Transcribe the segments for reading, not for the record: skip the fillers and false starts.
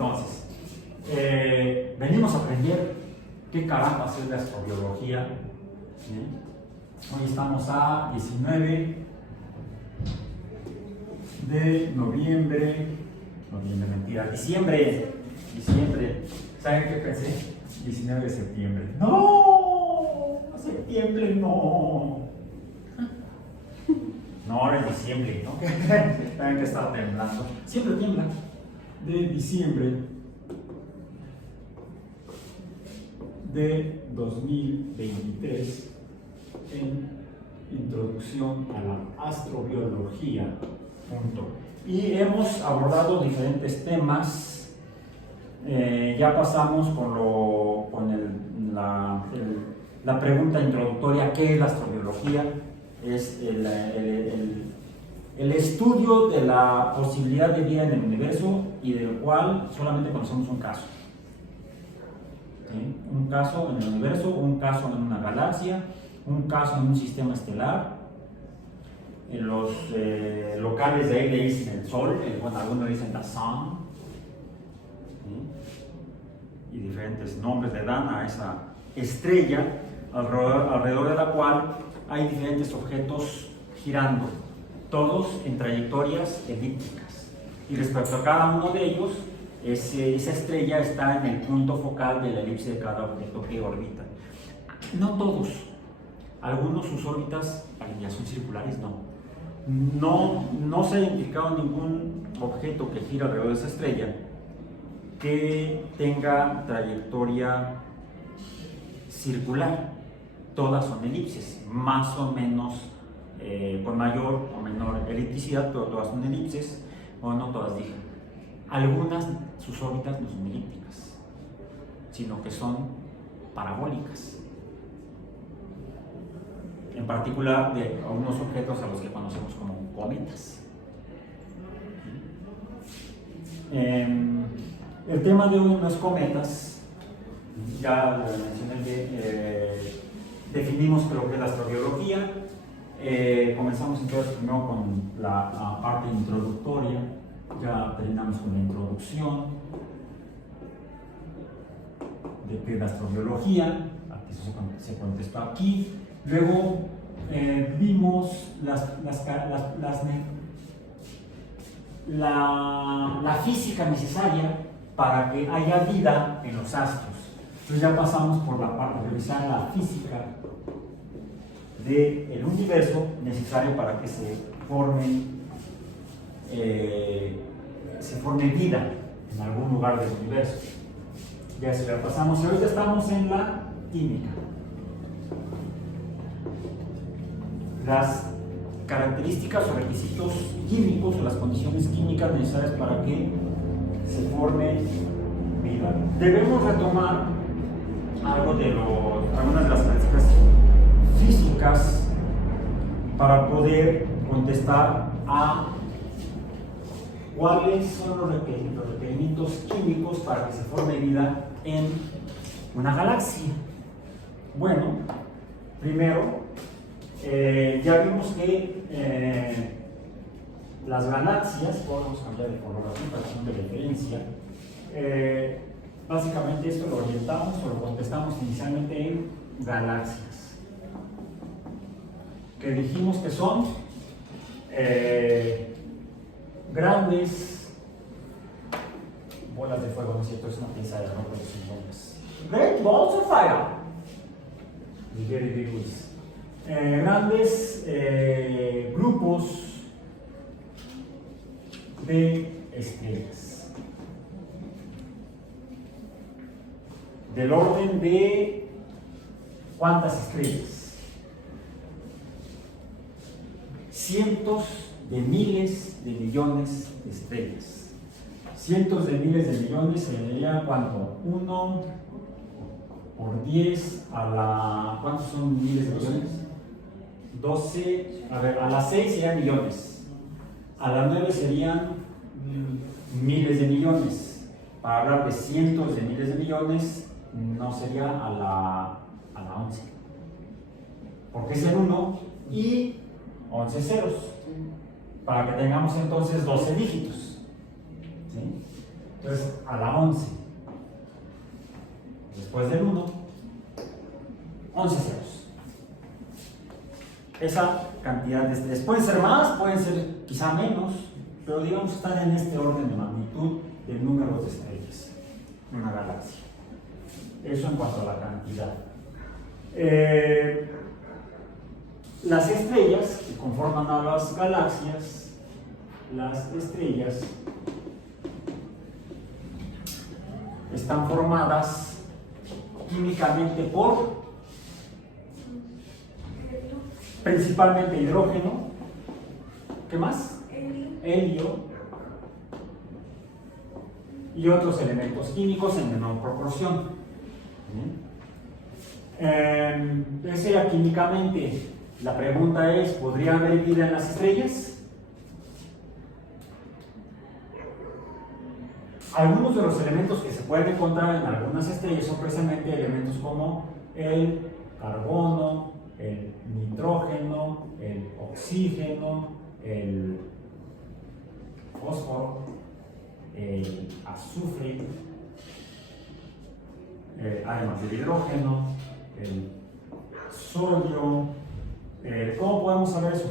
Entonces, venimos a aprender qué carambas es la astrobiología. Hoy estamos a 19 de noviembre, diciembre. ¿Saben qué pensé? 19 de septiembre. ¡No! Septiembre no. No, ahora es diciembre, ¿no? Saben que está temblando. Siempre tiembla. De diciembre de 2023 en Introducción a la Astrobiología. Punto. Y hemos abordado diferentes temas. Ya pasamos con la pregunta introductoria: ¿qué es la astrobiología? Es el estudio de la posibilidad de vida en el universo y del cual solamente conocemos un caso. ¿Sí? Un caso en el universo, un caso en una galaxia, un caso en un sistema estelar. En los locales de ahí le dicen el Sol, bueno, algunos dicen la Sun, ¿sí? Y diferentes nombres le dan a esa estrella alrededor de la cual hay diferentes objetos girando, todos en trayectorias elípticas. Y respecto a cada uno de ellos, esa estrella está en el punto focal de la elipse de cada objeto que orbita. No todos, algunos sus órbitas ya son circulares, no se ha identificado ningún objeto que gira alrededor de esa estrella que tenga trayectoria circular. Todas son elipses, más o menos con mayor o menor elipticidad, pero todas son elipses, o no todas, dije. Algunas, sus órbitas no son elípticas, sino que son parabólicas. En particular de algunos objetos a los que conocemos como cometas. El tema de hoy no es cometas, ya lo mencioné que definimos lo que es la astrobiología. Comenzamos entonces primero con la parte introductoria, ya terminamos con la introducción de qué es la astrobiología, eso se contestó aquí. Luego vimos la física necesaria para que haya vida en los astros. Entonces ya pasamos por la parte de revisar la física del universo necesario para que se forme vida en algún lugar del universo. Ya se la pasamos y ahorita estamos en la química. Las características o requisitos químicos o las condiciones químicas necesarias para que se forme vida. Debemos retomar algunas de las características físicas para poder contestar a cuáles son los requerimientos químicos para que se forme vida en una galaxia. Bueno, primero, ya vimos que las galaxias, vamos a cambiar de color aquí para que sea de referencia, básicamente esto lo orientamos o lo contestamos inicialmente en galaxias, que dijimos que son grandes bolas de fuego, ¿no es cierto? Es una pieza de ropa de sus nombres. Great balls of fire. Gary B. Lewis. Grandes grupos de estrellas del orden de ¿cuántas estrellas? Cientos de miles de millones de estrellas. Cientos de miles de millones sería ¿cuánto? 1 por 10 a la... ¿cuántos son miles de millones? 12, a ver, a las 6 serían millones, a las 9 serían miles de millones. Para hablar de cientos de miles de millones, no sería a la 11, porque es el 1 y 11 ceros, para que tengamos entonces 12 dígitos. ¿Sí? Entonces, a la 11, después del 1, 11 ceros. Esa cantidad de estrellas. Pueden ser más, pueden ser quizá menos, pero digamos que están en este orden de magnitud del número de estrellas en una galaxia. Eso en cuanto a la cantidad. Las estrellas que conforman a las galaxias, las estrellas están formadas químicamente por principalmente hidrógeno. ¿Qué más? Helio y otros elementos químicos en menor proporción. Ese era químicamente. La pregunta es, ¿podría haber vida en las estrellas? Algunos de los elementos que se pueden encontrar en algunas estrellas son precisamente elementos como el carbono, el nitrógeno, el oxígeno, el fósforo, el azufre, además del hidrógeno, el sodio. ¿Cómo podemos saber eso?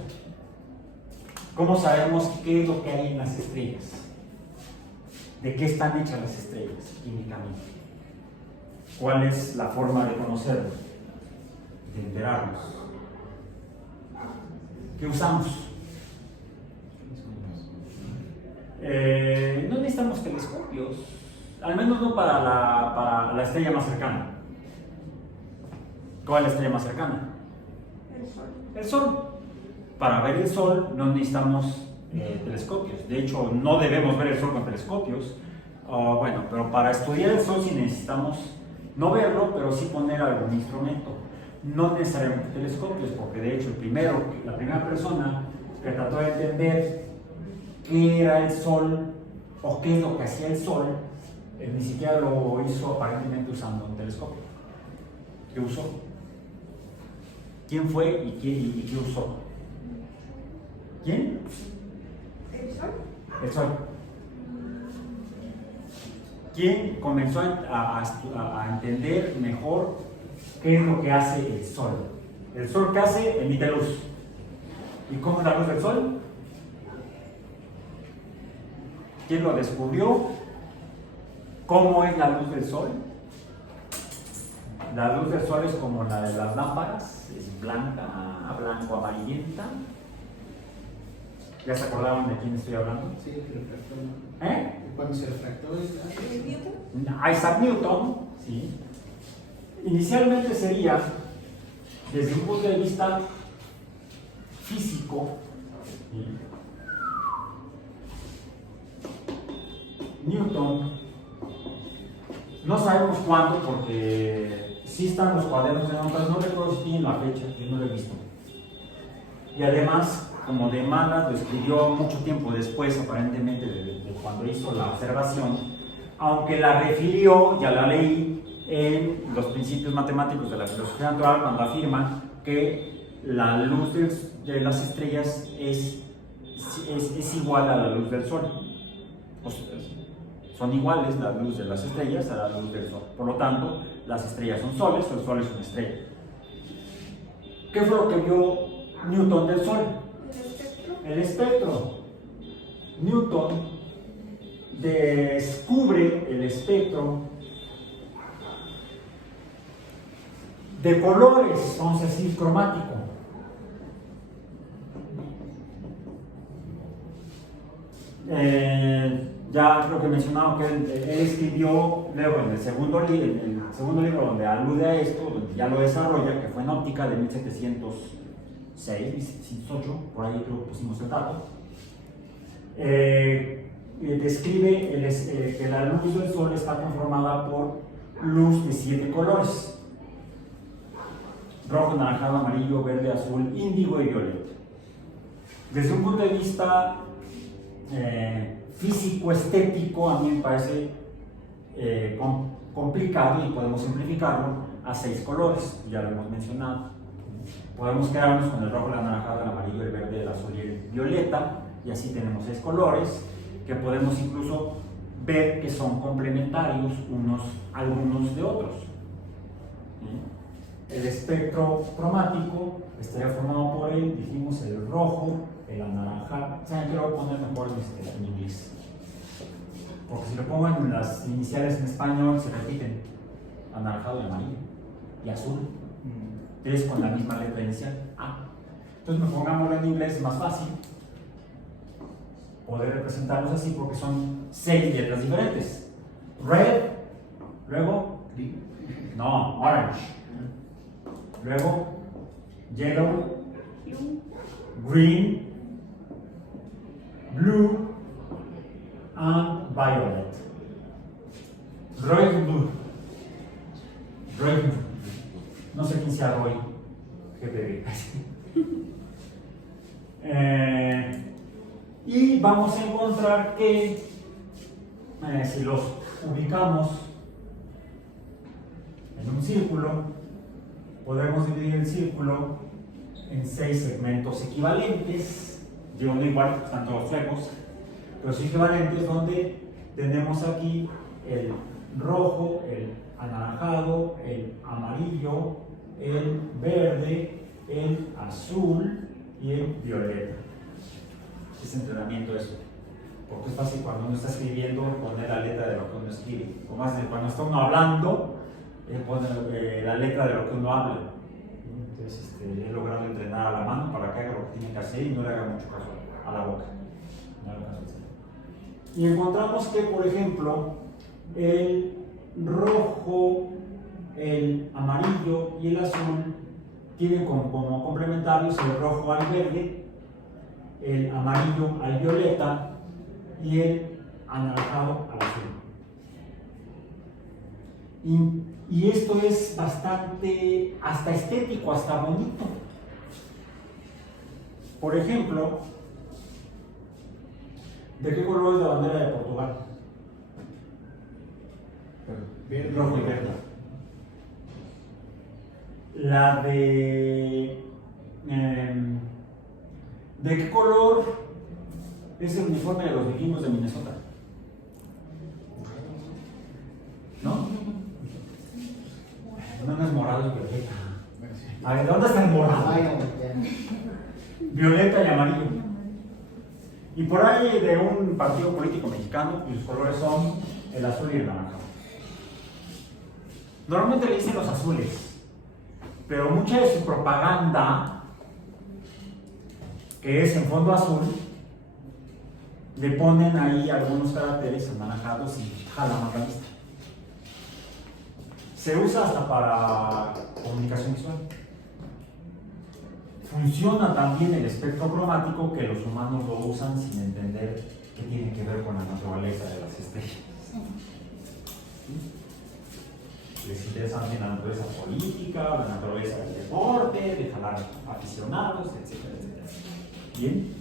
¿Cómo sabemos qué es lo que hay en las estrellas? ¿De qué están hechas las estrellas químicamente? ¿Cuál es la forma de conocerlo? De enterarnos. ¿Qué usamos? No necesitamos telescopios, al menos no para la estrella más cercana. ¿Cuál es la estrella más cercana? El Sol. Para ver el Sol no necesitamos telescopios. De hecho, no debemos ver el Sol con telescopios. Bueno, pero para estudiar el Sol sí necesitamos no verlo, pero sí poner algún instrumento. No necesariamente telescopios, porque de hecho la primera persona que trató de entender qué era el Sol o qué es lo que hacía el Sol, ni siquiera lo hizo aparentemente usando un telescopio. ¿Qué usó? ¿Quién fue y qué usó? ¿Quién? ¿El Sol? El Sol. ¿Quién comenzó a entender mejor qué es lo que hace el Sol? ¿El Sol qué hace? Emite luz. ¿Y cómo es la luz del Sol? ¿Quién lo descubrió? ¿Cómo es la luz del Sol? La luz del Sol es como la de las lámparas, es blanca, blanco-amarillenta. ¿Ya se acordaron de quién estoy hablando? Sí, el refractor. Cuando se refractó ¿Newton? Isaac Newton, sí. Inicialmente sería, desde un punto de vista físico, ¿sí? Newton, no sabemos cuándo, porque sí están los cuadernos de notas, no recuerdo si tienen la fecha, yo no lo he visto. Y además, como de malas, lo escribió mucho tiempo después, aparentemente, de cuando hizo la observación, aunque la refirió, ya la leí, en los principios matemáticos de la filosofía natural, cuando afirma que la luz de las estrellas es igual a la luz del Sol. O sea, son iguales la luz de las estrellas a la luz del Sol. Por lo tanto, las estrellas son soles o el Sol es una estrella. ¿Qué fue lo que vio Newton del Sol? El espectro. Newton descubre el espectro de colores, vamos a decir, cromático. Ya creo que he mencionado que él escribió luego en el segundo libro donde alude a esto, donde ya lo desarrolla, que fue en óptica de 1706, 1708, por ahí creo que pusimos el dato. Describe que la luz del Sol está conformada por luz de 7 colores: rojo, naranjado, amarillo, verde, azul, índigo y violeta. Desde un punto de vista físico-estético, a mí me parece complicado, y podemos simplificarlo a 6 colores, ya lo hemos mencionado. Podemos quedarnos con el rojo, el anaranjado, el amarillo, el verde, el azul y el violeta, y así tenemos 6 colores que podemos incluso ver que son complementarios algunos de otros. El espectro cromático estaría formado por dijimos, el rojo, el anaranjado. ¿Saben qué lo voy a poner mejor en inglés? Porque si lo pongo en las iniciales en español, se repiten: anaranjado y amarillo, y azul. Es con la misma letra inicial, A. Entonces, pongámoslo en inglés, es más fácil poder representarlos así porque son 6 letras diferentes. Red, luego, no, orange, luego, yellow, green, blue, and violet. Roy blue. Roy blue. No sé quién sea Roy. Qué bebé. Y vamos a encontrar que si los ubicamos en un círculo, podemos dividir el círculo en 6 segmentos equivalentes. Digo, no igual, porque están todos flejos, pero sí equivalentes, donde tenemos aquí el rojo, el anaranjado, el amarillo, el verde, el azul y el violeta. Es entrenamiento eso, porque es fácil cuando uno está escribiendo poner la letra de lo que uno escribe, o más de cuando está uno hablando, poner la letra de lo que uno habla. Entonces he logrado entrenar a la mano para que haga lo que tiene que hacer y no le haga mucho caso a la boca. Y encontramos que, por ejemplo, el rojo, el amarillo y el azul tienen como complementarios el rojo al verde, el amarillo al violeta y el anaranjado al azul. Y esto es bastante, hasta estético, hasta bonito. Por ejemplo, ¿de qué color es la bandera de Portugal? Verde. Rojo y verde. La ¿de qué color es el uniforme de los vikingos de Minnesota? ¿No? No es morado, es violeta. A ver, ¿dónde está el morado? Violeta y amarillo. Y por ahí de un partido político mexicano, y sus colores son el azul y el naranja. Normalmente le dicen los azules, pero mucha de su propaganda, que es en fondo azul, le ponen ahí algunos caracteres anaranjados y jalan más la vista. Se usa hasta para comunicación visual. Funciona también el espectro cromático, que los humanos lo usan sin entender qué tiene que ver con la naturaleza de las estrellas. Les interesa también la naturaleza política, la naturaleza del deporte, de jalar aficionados, etcétera, etcétera. Bien,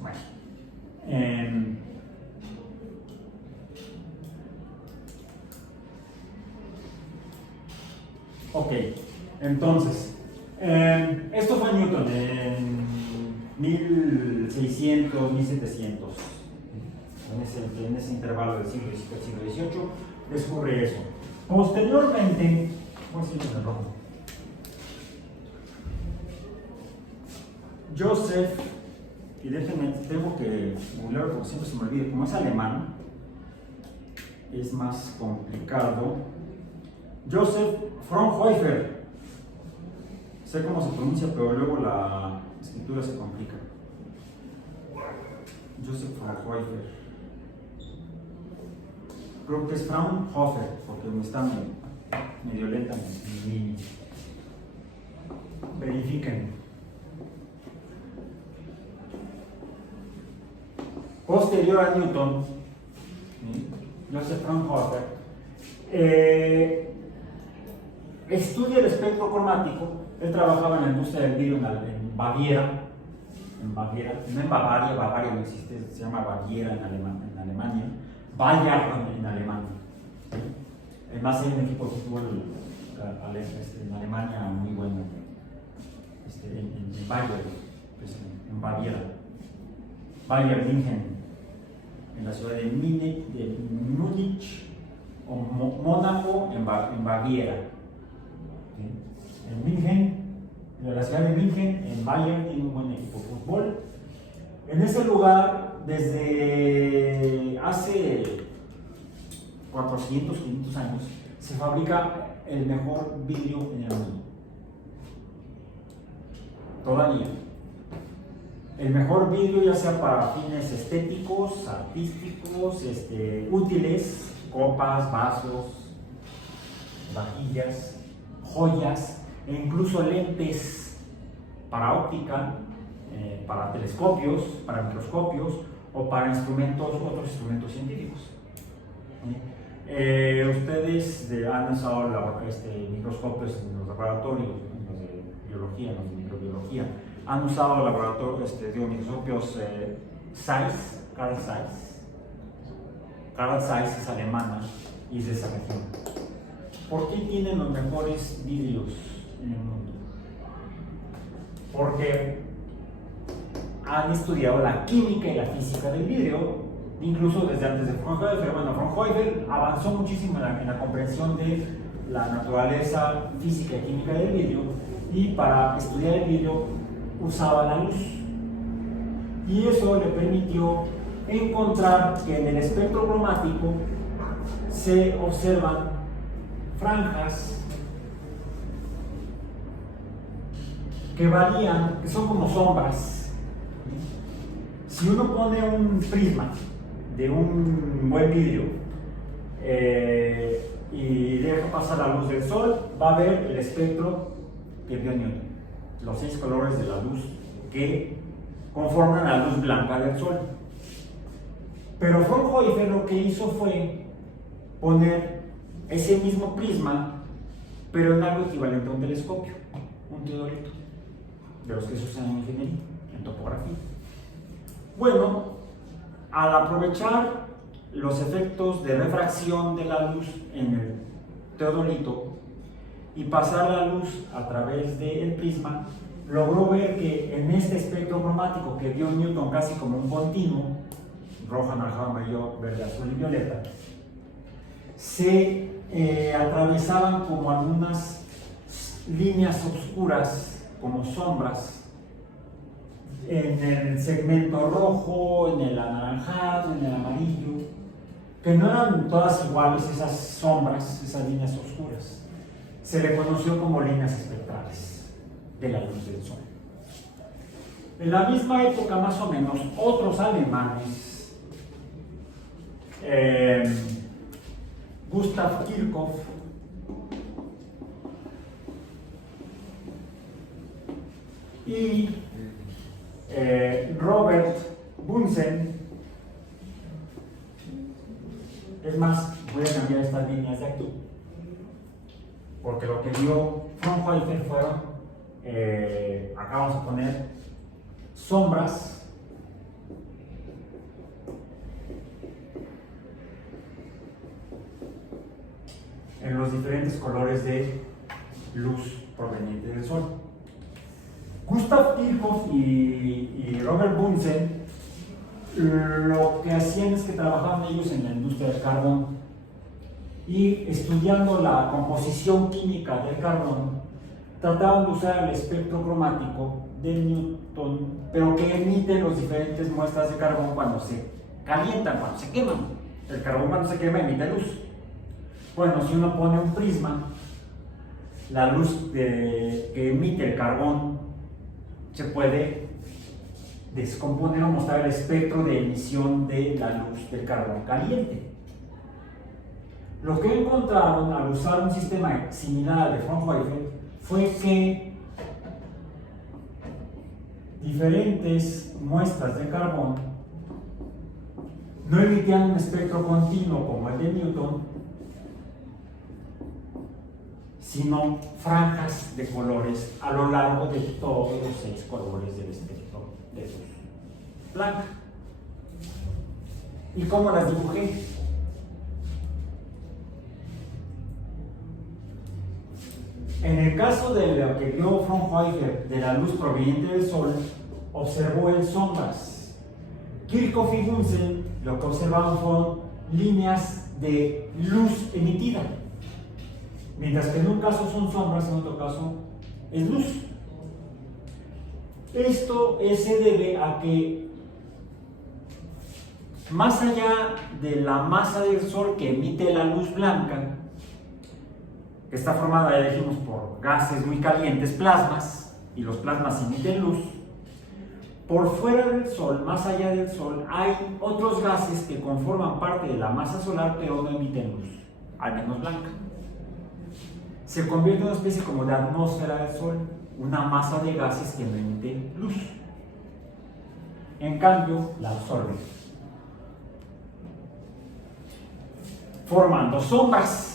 bueno. Ok, entonces, esto fue Newton en 1600, 1700. En ese intervalo del siglo XVII al siglo XVIII descubre eso. Posteriormente, voy a decirlo en rojo. Joseph, y déjenme, tengo que googlear porque siempre se me olvida, como es alemán, es más complicado. Joseph Fraunhofer, sé cómo se pronuncia, pero luego la escritura se complica. Joseph Fraunhofer. Creo que es Fraunhofer, porque me está medio lenta mi línea. Verifiquen. Posterior a Newton, Joseph Fraunhofer estudia el espectro cromático. Él trabajaba en la industria del vidrio en Baviera, no en Bavaria, Bavaria no existe, se llama Baviera en Alemania, Bayern en Alemania. Además hay un equipo de fútbol en Alemania muy bueno, en Bayern, pues, en Baviera, Bayern München. en la ciudad de Múnich o Mónaco en Baviera. ¿Sí? En München, en la ciudad de München, en Bayern, tiene un buen equipo de fútbol. En ese lugar, desde hace 400, 500 años, se fabrica el mejor vidrio en el mundo. Todavía. El mejor vidrio, ya sea para fines estéticos, artísticos, útiles, copas, vasos, vajillas, joyas, e incluso lentes para óptica, para telescopios, para microscopios o para otros instrumentos científicos. Ustedes han usado microscopios en los laboratorios, en los de biología, en los de microbiología. Han usado laboratorios, microscopios Zeiss, Carl Zeiss. Carl Zeiss es alemana y es de esa región. ¿Por qué tienen los mejores vidrios en el mundo? Porque han estudiado la química y la física del vidrio, incluso desde antes de Fraunhofer. Bueno, Fraunhofer avanzó muchísimo en la comprensión de la naturaleza física y química del vidrio, y para estudiar el vidrio usaba la luz, y eso le permitió encontrar que en el espectro cromático se observan franjas que varían, que son como sombras. Si uno pone un prisma de un buen vidrio y deja pasar la luz del sol, va a ver el espectro que vio Newton, los 6 colores de la luz que conforman la luz blanca del sol. Pero Fraunhofer lo que hizo fue poner ese mismo prisma, pero en algo equivalente a un telescopio, un teodolito, de los que se usan en ingeniería, en topografía. Bueno, al aprovechar los efectos de refracción de la luz en el teodolito y pasar la luz a través del prisma, logró ver que en este espectro cromático que vio Newton casi como un continuo, rojo, naranja, amarillo, verde, azul y violeta, se atravesaban como algunas líneas oscuras, como sombras, en el segmento rojo, en el anaranjado, en el amarillo, que no eran todas iguales esas sombras, esas líneas oscuras. Se le conoció como líneas espectrales de la luz del sol. En la misma época, más o menos, otros alemanes, Gustav Kirchhoff y Robert Bunsen. Es más, voy a cambiar estas líneas de aquí, porque lo que vio Fraunhofer fueron, acá vamos a poner sombras en los diferentes colores de luz proveniente del sol. Gustav Kirchhoff y Robert Bunsen lo que hacían es que trabajaban ellos en la industria del carbón, y estudiando la composición química del carbón trataban de usar el espectro cromático de Newton, pero que emite las diferentes muestras de carbón cuando se calientan, cuando se queman. El carbón, cuando se quema, emite luz. Bueno, si uno pone un prisma, la luz que emite el carbón se puede descomponer o mostrar el espectro de emisión de la luz del carbón caliente. Lo que encontraron al usar un sistema similar al de Fraunhofer fue que diferentes muestras de carbón no emitían un espectro continuo como el de Newton, sino franjas de colores a lo largo de todos los 6 colores del espectro de luz blanca. ¿Y cómo las dibujé? En el caso de lo que vio Fraunhofer de la luz proveniente del sol, observó en sombras. Kirchhoff y Bunsen lo que observamos fueron líneas de luz emitida, mientras que en un caso son sombras, en otro caso es luz. Esto se debe a que más allá de la masa del Sol que emite la luz blanca, que está formada, ya dijimos, por gases muy calientes, plasmas, y los plasmas emiten luz, por fuera del Sol, más allá del Sol, hay otros gases que conforman parte de la masa solar pero no emiten luz, al menos blanca. Se convierte en una especie como de atmósfera del Sol, una masa de gases que no emite luz. En cambio, la absorbe, formando sombras.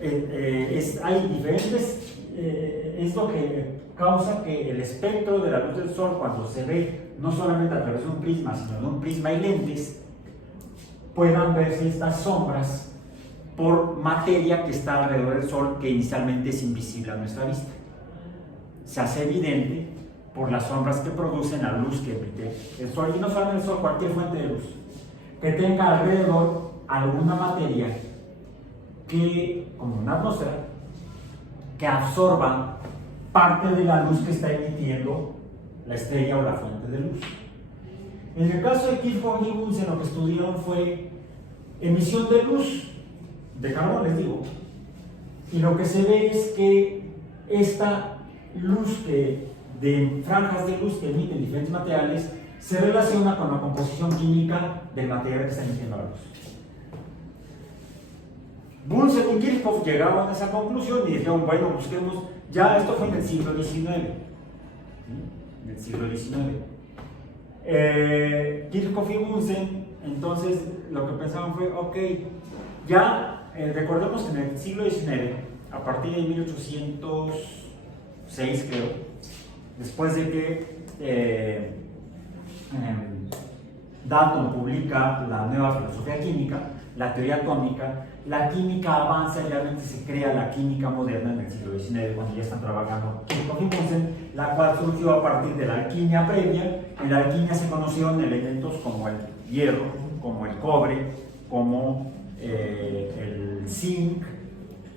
Hay diferentes, es lo que causa que el espectro de la luz del Sol, cuando se ve no solamente a través de un prisma, sino de un prisma y lentes, puedan verse estas sombras por materia que está alrededor del Sol, que inicialmente es invisible a nuestra vista. Se hace evidente por las sombras que producen la luz que emite el Sol, y no solamente el Sol, cualquier fuente de luz que tenga alrededor alguna materia que, como una atmósfera, que absorba parte de la luz que está emitiendo la estrella o la fuente de luz. En el caso de Kirchhoff y Bunsen, lo que estudiaron fue emisión de luz, de carbón les digo, y lo que se ve es que esta luz de franjas de luz que emiten diferentes materiales se relaciona con la composición química del material que está emitiendo la luz. Bunsen y Kirchhoff llegaron a esa conclusión y dijeron, bueno, busquemos, ya esto fue en el siglo XIX, ¿sí? En el siglo XIX. Kirchhoff y Bunsen, entonces, lo que pensaban fue, ok, ya recordemos que en el siglo XIX, a partir de 1806, creo, después de que Dalton publica la nueva filosofía química, la teoría atómica, la química avanza y realmente se crea la química moderna en el siglo XIX, cuando ya están trabajando Kirchhoff y Bunsen, la cual surgió a partir de la alquimia previa. En la alquimia se conocieron elementos como el hierro, como el cobre, como el zinc,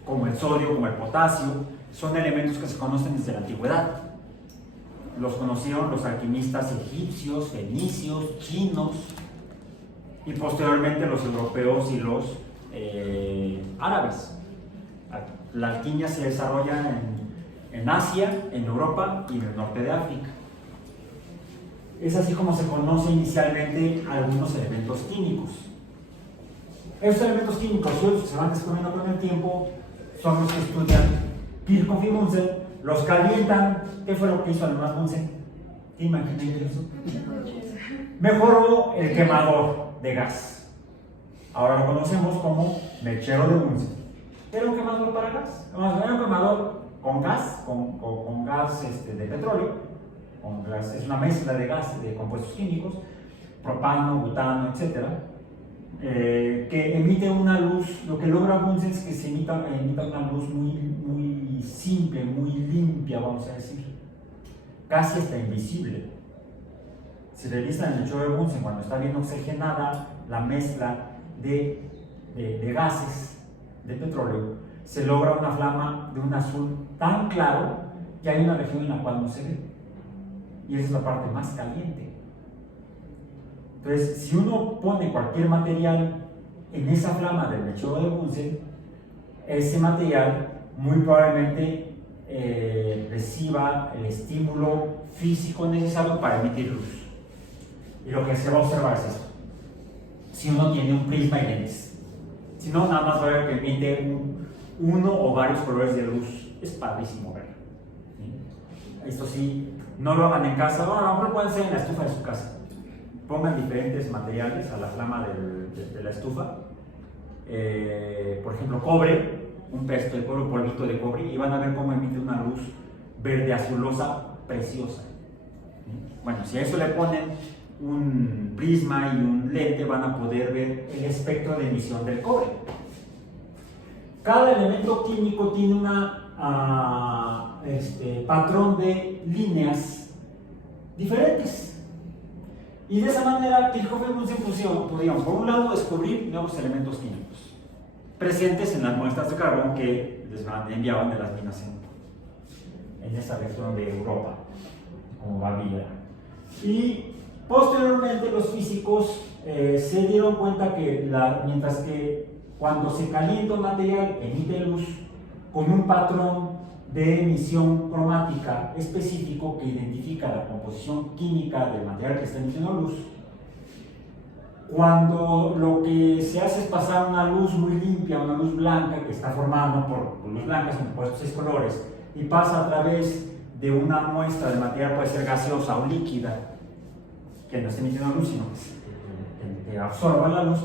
como el sodio, como el potasio. Son elementos que se conocen desde la antigüedad. Los conocieron los alquimistas egipcios, fenicios, chinos, y posteriormente los europeos y los árabes. La alquimia se desarrolla en Asia, en Europa y en el norte de África. Es así como se conoce inicialmente algunos elementos químicos. Estos elementos químicos y otros que se van descubriendo con el tiempo son los que estudian Kirchhoff y Bunsen, los calientan. ¿Qué fue lo que hizo además Bunsen? ¿Qué imaginan eso? Mejoró el quemador de gas. Ahora lo conocemos como mechero de Bunsen. ¿Era un quemador para gas? Era un quemador con gas, con gas de petróleo. Con gas, es una mezcla de gas, de compuestos químicos, propano, butano, etc. Que emite una luz. Lo que logra Bunsen es que se emita una luz muy simple, muy limpia, vamos a decir. Casi hasta invisible. Si revisan el mechero de Bunsen, cuando está bien oxigenada la mezcla de gases de petróleo, se logra una flama de un azul tan claro que hay una región en la cual no se ve, y esa es la parte más caliente. Entonces, si uno pone cualquier material en esa flama del mechero de Bunsen, ese material muy probablemente reciba el estímulo físico necesario para emitir luz. Y lo que se va a observar es esto: si uno tiene un prisma y lentes, si no, nada más va a ver que emite uno o varios colores de luz. Es padrísimo verlo, ¿sí? Esto sí, no lo hagan en casa. No, a lo mejor pueden hacer en la estufa de su casa. Pongan diferentes materiales a la flama de la estufa. Por ejemplo, cobre, un pedazo de cobre, un polvito de cobre, y van a ver cómo emite una luz verde azulosa preciosa, ¿sí? Bueno, si a eso le ponen un prisma y un lente, van a poder ver el espectro de emisión del cobre. Cada elemento químico tiene un patrón de líneas diferentes, Y de esa manera, Kirchhoff y Bunsen pudieron, por un lado, descubrir nuevos elementos químicos presentes en las muestras de carbón que les enviaban de las minas en esa región de Europa, como Baviera. Y posteriormente los físicos se dieron cuenta que mientras que cuando se calienta un material emite luz con un patrón de emisión cromática específico que identifica la composición química del material que está emitiendo luz, cuando lo que se hace es pasar una luz muy limpia, una luz blanca que está formada por luz blanca, son compuestos 6 colores, y pasa a través de una muestra de material, puede ser gaseosa o líquida, que no esté emitiendo luz, sino que absorba la luz,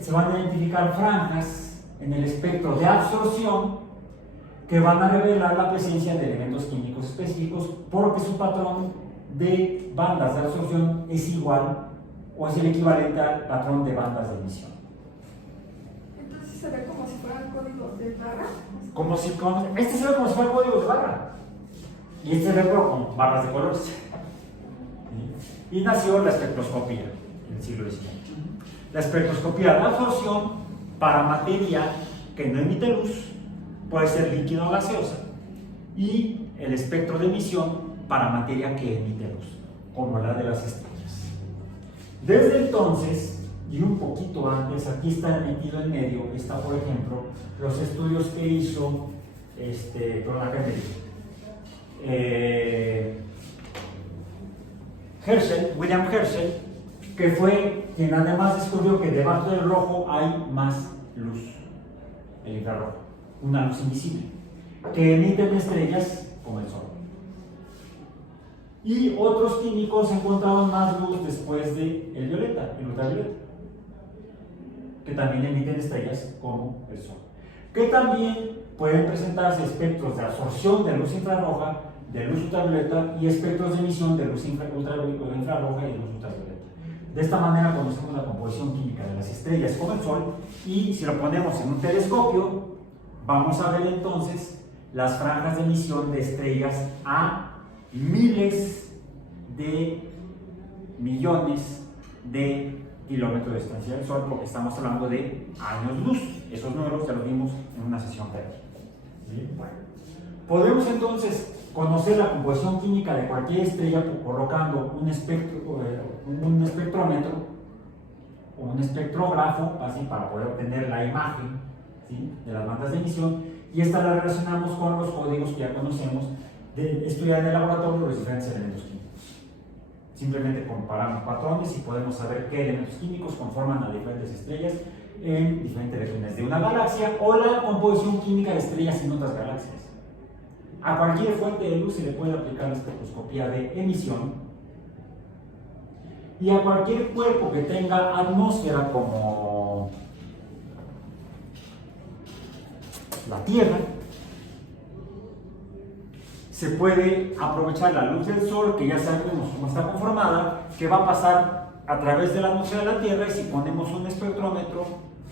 se van a identificar franjas en el espectro de absorción que van a revelar la presencia de elementos químicos específicos porque su patrón de bandas de absorción es igual o es el equivalente al patrón de bandas de emisión. Entonces se ve como si fueran códigos de barra. Este se ve como si fuera código de barra y este se ve con barras de colores. Y nació la espectroscopía en el siglo XIX. La espectroscopía de absorción para materia que no emite luz, puede ser líquido o gaseosa, y el espectro de emisión para materia que emite luz, como la de las estrellas. Desde entonces, y un poquito antes, aquí está metido en medio, está por ejemplo, los estudios que hizo, William Herschel, que fue quien además descubrió que debajo del rojo hay más luz, el infrarrojo, una luz invisible, que emiten estrellas como el Sol. Y otros químicos encontraron más luz después del violeta, el ultravioleta, que también emiten estrellas como el Sol. Que también pueden presentarse espectros de absorción de luz infrarroja, de luz ultravioleta y espectros de emisión de luz infrarroja y de luz ultravioleta. De esta manera conocemos la composición química de las estrellas como el Sol, y si lo ponemos en un telescopio, vamos a ver entonces las franjas de emisión de estrellas a miles de millones de kilómetros de distancia del Sol, porque estamos hablando de años luz. Esos números ya los vimos en una sesión previa. Bueno, podemos entonces conocer la composición química de cualquier estrella colocando un espectrómetro o un espectrógrafo, así, para poder obtener la imagen, ¿sí?, de las bandas de emisión, y esta la relacionamos con los códigos que ya conocemos de estudiar en el laboratorio los diferentes elementos químicos. Simplemente comparamos patrones y podemos saber qué elementos químicos conforman a diferentes estrellas en diferentes regiones de una galaxia, o la composición química de estrellas en otras galaxias. A cualquier fuente de luz se le puede aplicar la espectroscopía de emisión, y a cualquier cuerpo que tenga atmósfera como la Tierra se puede aprovechar la luz del Sol, que ya sabemos cómo está conformada, que va a pasar a través de la atmósfera de la Tierra, y si ponemos un espectrómetro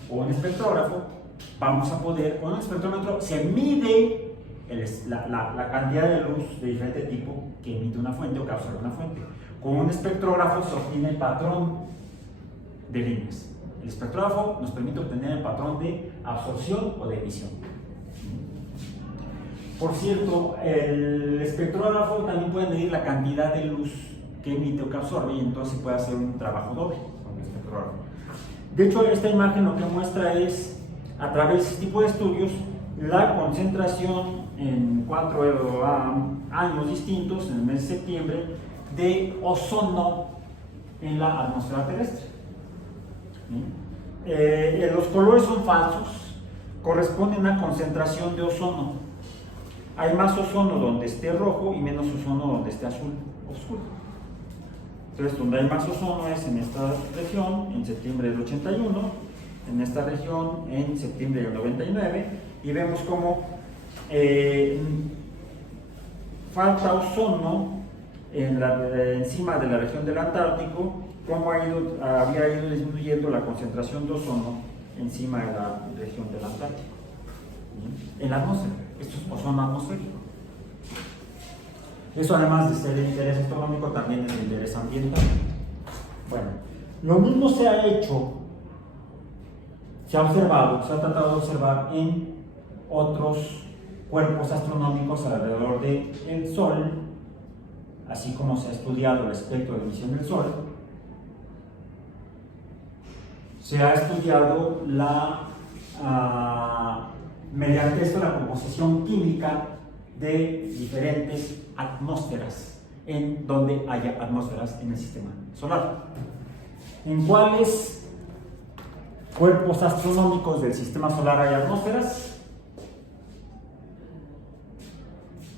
o un espectrógrafo, vamos a poder, con un espectrómetro se mide la cantidad de luz de diferente tipo que emite una fuente o que absorbe una fuente. Con un espectrógrafo se obtiene el patrón de líneas. El espectrógrafo nos permite obtener el patrón de absorción o de emisión. Por cierto, el espectrógrafo también puede medir la cantidad de luz que emite o que absorbe, y entonces puede hacer un trabajo doble con el espectrógrafo. De hecho, esta imagen lo que muestra es, a través de este tipo de estudios, la concentración en 4 años distintos, en el mes de septiembre, de ozono en la atmósfera terrestre. Los colores son falsos, corresponden a concentración de ozono. Hay más ozono donde esté rojo y menos ozono donde esté azul oscuro. Entonces, donde hay más ozono es en esta región, en septiembre del 81, en esta región, en septiembre del 99, y vemos como falta ozono encima de la región del Antártico, cómo había ido disminuyendo la concentración de ozono encima de la región del Antártico, en la atmósfera. Esto es ozono atmosférico. Eso, además de ser de interés astronómico, también es de interés ambiental. Bueno, lo mismo se ha hecho, se ha observado, se ha tratado de observar en otros cuerpos astronómicos alrededor del Sol, así como se ha estudiado el espectro de emisión del Sol. Se ha estudiado mediante esto la composición química de diferentes atmósferas, en donde haya atmósferas en el sistema solar. ¿En cuáles cuerpos astronómicos del sistema solar hay atmósferas?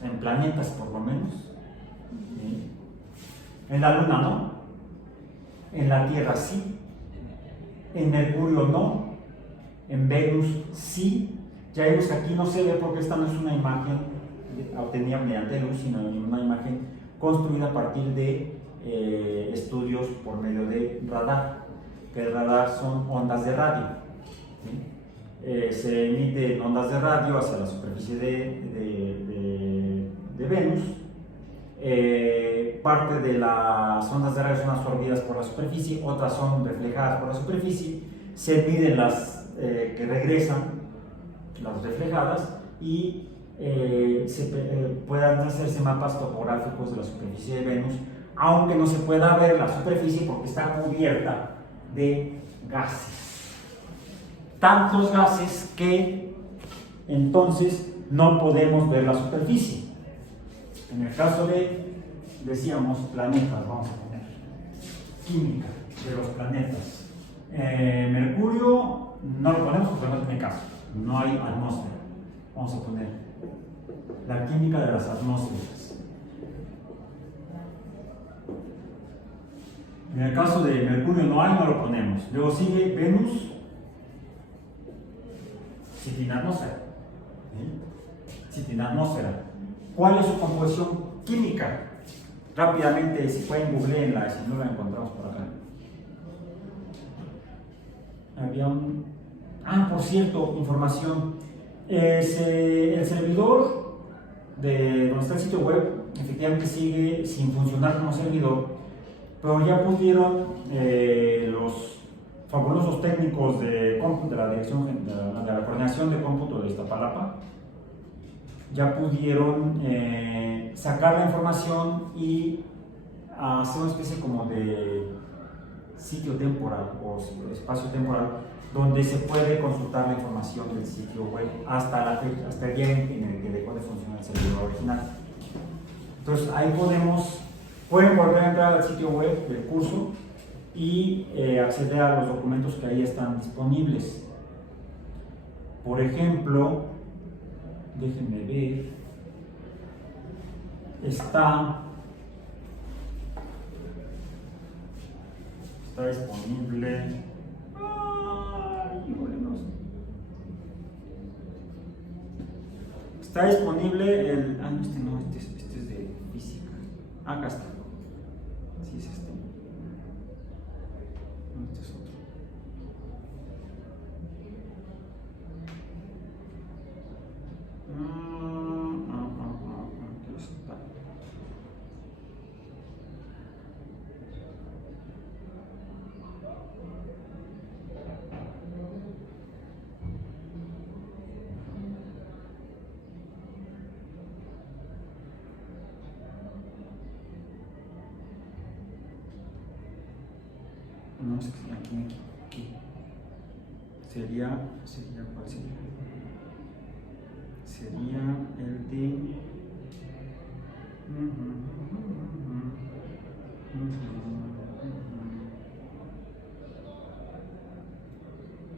En planetas, por lo menos. ¿Sí? En la Luna no. En la Tierra sí. En Mercurio no. En Venus sí. Ya vemos que aquí no se ve porque esta no es una imagen obtenida mediante luz, sino una imagen construida a partir de estudios por medio de radar, que el radar son ondas de radio, ¿sí? Se emiten ondas de radio hacia la superficie de Venus. Parte de las ondas de radio son absorbidas por la superficie, otras son reflejadas por la superficie. Se miden las que regresan, las reflejadas, y puedan hacerse mapas topográficos de la superficie de Venus, aunque no se pueda ver la superficie porque está cubierta de gases. Tantos gases que entonces no podemos ver la superficie. En el caso de, decíamos, planetas, vamos a poner química de los planetas. Mercurio no lo ponemos porque no tiene caso, no hay atmósfera. Vamos a poner la química de las atmósferas. En el caso de Mercurio no hay, no lo ponemos. Luego sigue Venus, sí tiene atmósfera. ¿Sí? Sí tiene atmósfera. ¿Cuál es su composición química? Rápidamente, si pueden, googleenla, si no la encontramos por acá. Había un... por cierto, información. El servidor de donde está el sitio web efectivamente sigue sin funcionar como servidor, pero ya pudieron los fabulosos técnicos de cómputo de la dirección de la coordinación de cómputo de Iztapalapa ya pudieron sacar la información y hacer una especie como de sitio temporal o espacio temporal donde se puede consultar la información del sitio web hasta el día en el que dejó de funcionar el servidor original. Entonces ahí pueden volver a entrar al sitio web del curso y acceder a los documentos que ahí están disponibles. Por ejemplo, déjenme ver, está disponible. Está disponible el. Este es de física. Acá está. Sí, es este. No, este es otro. Aquí está. No sé, aquí. Sería, ¿cuál sería? Sería el de...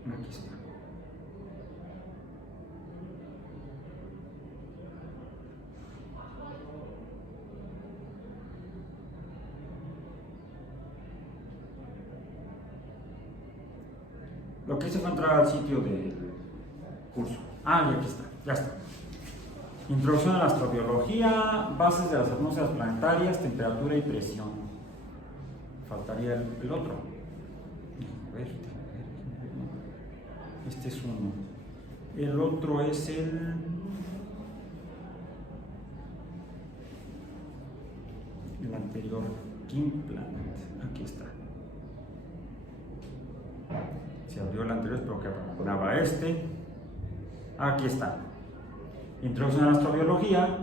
Aquí está. Lo que hice fue entrar al sitio del curso. Y aquí está, ya está. Introducción a la astrobiología, bases de las atmósferas planetarias, temperatura y presión. Faltaría el otro. A ver. Este es uno. El otro es el... anterior Kim Planet. Aquí está. Se abrió el anterior, espero que abra este. Aquí está. Introducción a la astrobiología,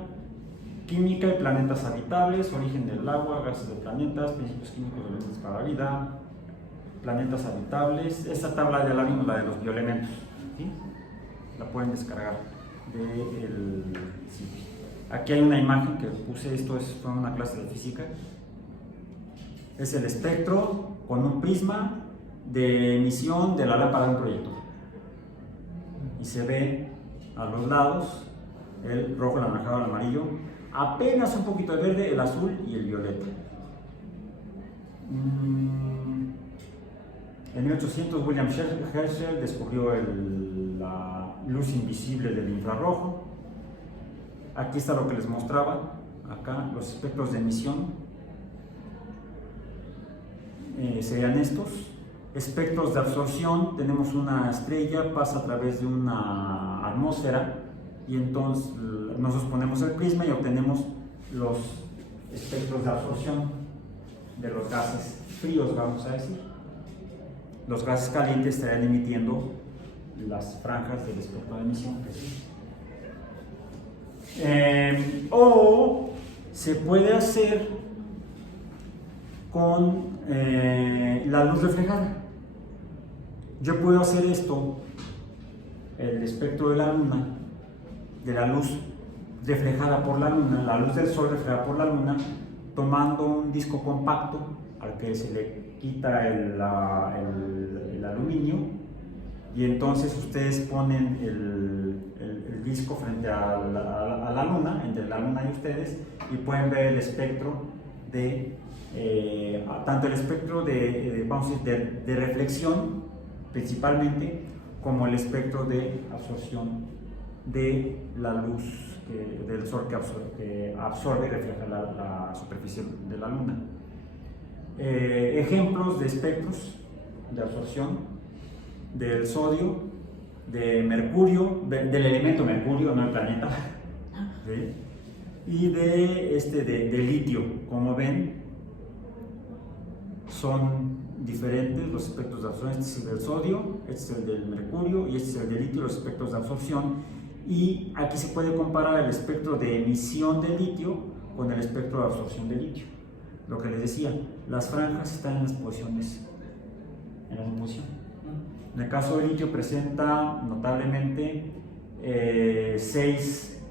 química y planetas habitables, origen del agua, gases de planetas, principios químicos relevantes para la vida, planetas habitables. Esta tabla ya la vimos, la de los bioelementos, ¿sí? La pueden descargar del sitio. Aquí hay una imagen que puse, esto fue una clase de física. Es el espectro con un prisma de emisión de la lámpara de un proyector. Y se ve a los lados el rojo, el anaranjado, el amarillo, apenas un poquito de verde, el azul y el violeta. En 1800 William Herschel descubrió la luz invisible del infrarrojo. Aquí está lo que les mostraba, acá los espectros de emisión serían estos. Espectros de absorción, tenemos una estrella, pasa a través de una atmósfera y entonces nosotros ponemos el prisma y obtenemos los espectros de absorción de los gases fríos, vamos a decir. Los gases calientes estarían emitiendo las franjas del espectro de emisión. O se puede hacer con la luz reflejada. Yo puedo hacer esto, el espectro de la luna, de la luz reflejada por la luna, la luz del sol reflejada por la luna, tomando un disco compacto al que se le quita el aluminio, y entonces ustedes ponen el disco frente a la luna, entre la luna y ustedes, y pueden ver el espectro de tanto el espectro vamos a decir, de reflexión principalmente, como el espectro de absorción de la luz del sol que absorbe y refleja la superficie de la luna. Ejemplos de espectros de absorción del sodio, de mercurio, del elemento mercurio, no el planeta, ¿sí? Y de litio. Como ven, son diferentes los espectros de absorción. Este es el del sodio, este es el del mercurio y este es el del litio, los espectros de absorción. Y aquí se puede comparar el espectro de emisión de litio con el espectro de absorción de litio. Lo que les decía, las franjas están en las posiciones, en la posición. En el caso del litio presenta notablemente 6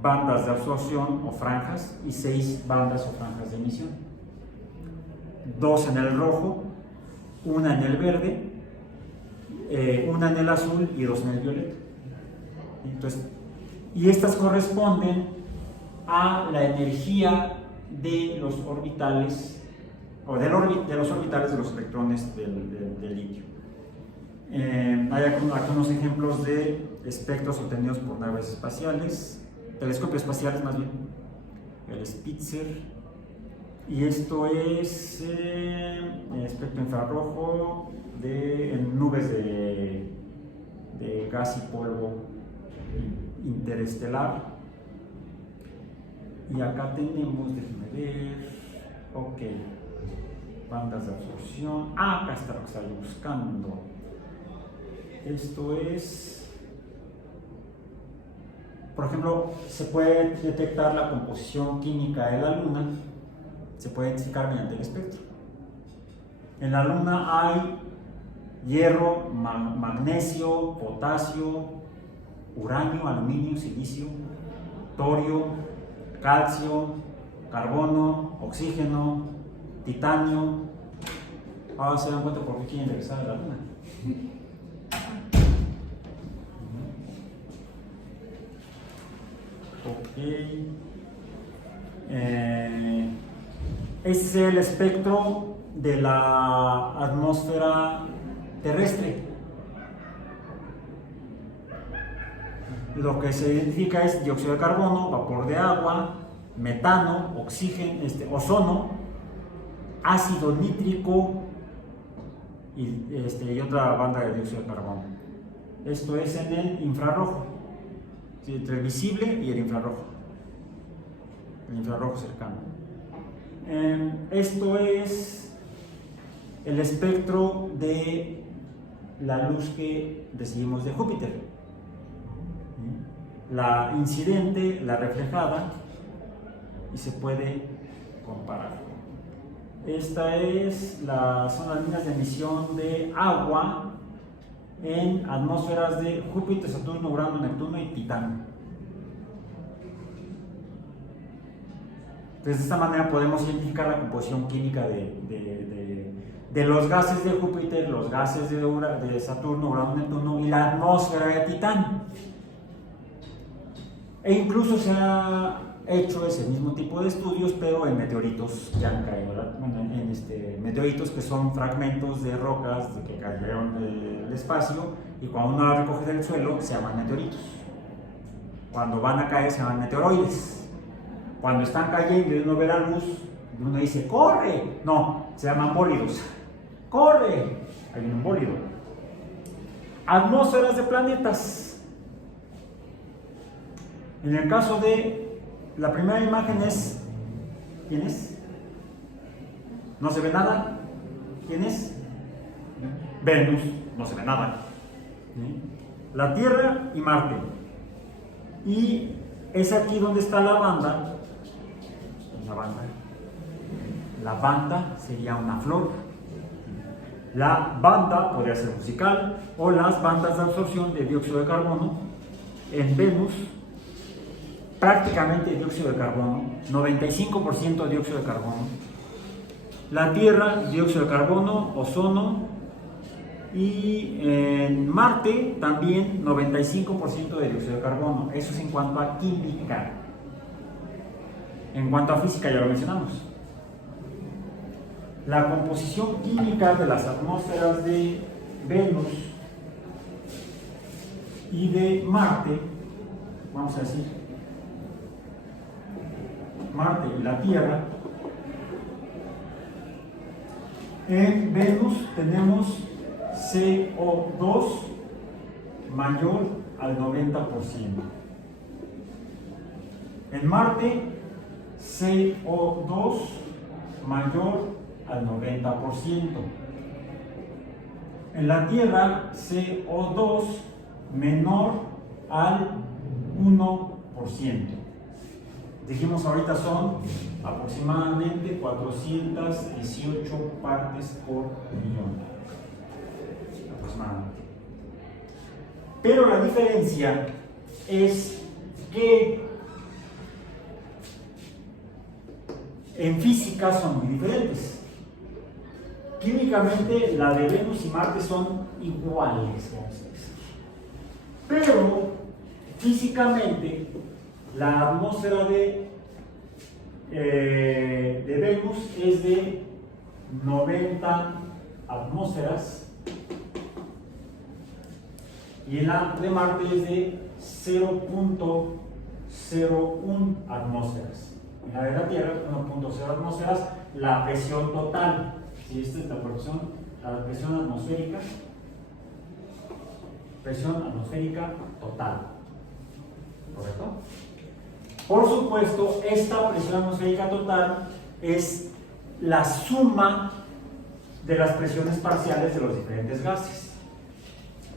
bandas de absorción o franjas y 6 bandas o franjas de emisión. 2 en el rojo, 1 en el verde, 1 en el azul y 2 en el violeta. Entonces, y estas corresponden a la energía de los orbitales o de los orbitales de los electrones del litio. Hay algunos ejemplos de espectros obtenidos por naves espaciales, telescopios espaciales más bien, el Spitzer, y esto es espectro infrarrojo en nubes de gas y polvo interestelar. Y acá tenemos, déjenme ver, ok, bandas de absorción. Acá está lo que estaba buscando. Esto es, por ejemplo, se puede detectar la composición química de la luna, se puede identificar mediante el espectro. En la luna hay hierro, magnesio, potasio, uranio, aluminio, silicio, torio, calcio, carbono, oxígeno, titanio. Ahora se dan cuenta por qué quieren regresar a la luna. Ok. Este es el espectro de la atmósfera terrestre. Lo que se identifica es dióxido de carbono, vapor de agua, metano, oxígeno, ozono, ácido nítrico y otra banda de dióxido de carbono. Esto es en el infrarrojo, ¿sí? Entre el visible y el infrarrojo cercano. Esto es el espectro de la luz que recibimos de Júpiter. La incidente, la reflejada, y se puede comparar. Son las líneas de emisión de agua en atmósferas de Júpiter, Saturno, Urano, Neptuno y Titán. Entonces, de esta manera podemos identificar la composición química de los gases de Júpiter, los gases de Saturno, Urano, Neptuno y la atmósfera de Titán. E incluso se ha hecho ese mismo tipo de estudios, pero en meteoritos que han caído, meteoritos que son fragmentos de rocas que cayeron del espacio, y cuando uno las recoge del suelo se llaman meteoritos. Cuando van a caer se llaman meteoroides. Cuando están cayendo y uno ve la luz, uno dice ¡corre! No, se llaman bólidos. ¡Corre! Hay un bólido. Atmósferas de planetas. En el caso de la primera imagen ¿quién es? No se ve nada. ¿Quién es? Venus, no se ve nada. La Tierra y Marte. Y es aquí donde está la banda. La banda sería una flor. La banda podría ser musical, o las bandas de absorción de dióxido de carbono. En Venus, prácticamente dióxido de carbono, 95% de dióxido de carbono. La Tierra, dióxido de carbono, ozono. Y en Marte también 95% de dióxido de carbono. Eso es en cuanto a química. En cuanto a física ya lo mencionamos. La composición química de las atmósferas de Venus y de Marte, vamos a decir, Marte y la Tierra. En Venus tenemos CO2 mayor al 90%. En Marte, CO2 mayor al 90%. En la Tierra, CO2 menor al 1%. Dijimos ahorita son aproximadamente 418 partes por millón. Aproximadamente. Pero la diferencia es que en física son muy diferentes. Químicamente la de Venus y Marte son iguales, pero físicamente la atmósfera de Venus es de 90 atmósferas y la de Marte es de 0.01 atmósferas. En la de la Tierra, 1.0 atmósferas, la presión total. Si esta es la presión atmosférica total. ¿Correcto? Por supuesto, esta presión atmosférica total es la suma de las presiones parciales de los diferentes gases.